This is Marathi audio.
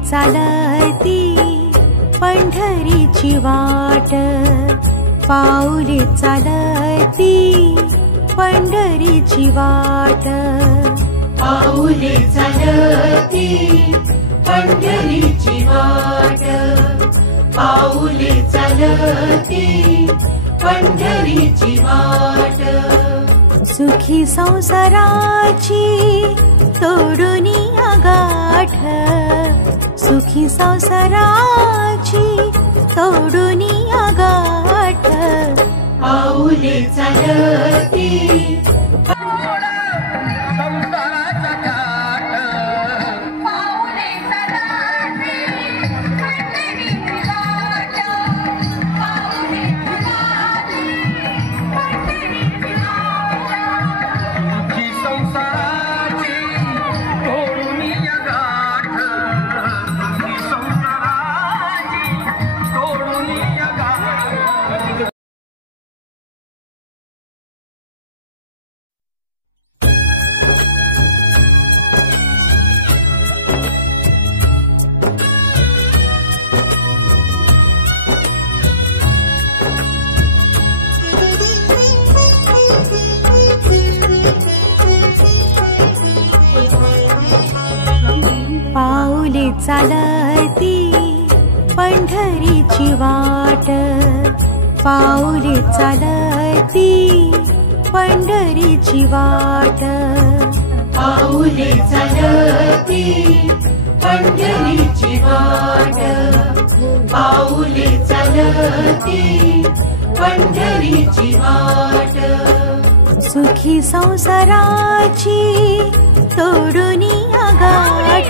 चालती पंढरीची वाट, पाऊले चालती पंढरीची वाट, पाऊले चालती पंढरीची वाट, पाऊले चालती पंढरीची वाट। सुखी संसाराची तोडूनी गाठ, सुखी संसाराची तोडूनी गाठ, पाऊले चालती पाऊले चालती पंढरीची वाट, पाऊले चालती पंढरीची वाट, पाऊले चालती पंढरीची वाट, पाऊले चालती पंढरीची वाट। सुखी संसाराची तोडूनी गाठ,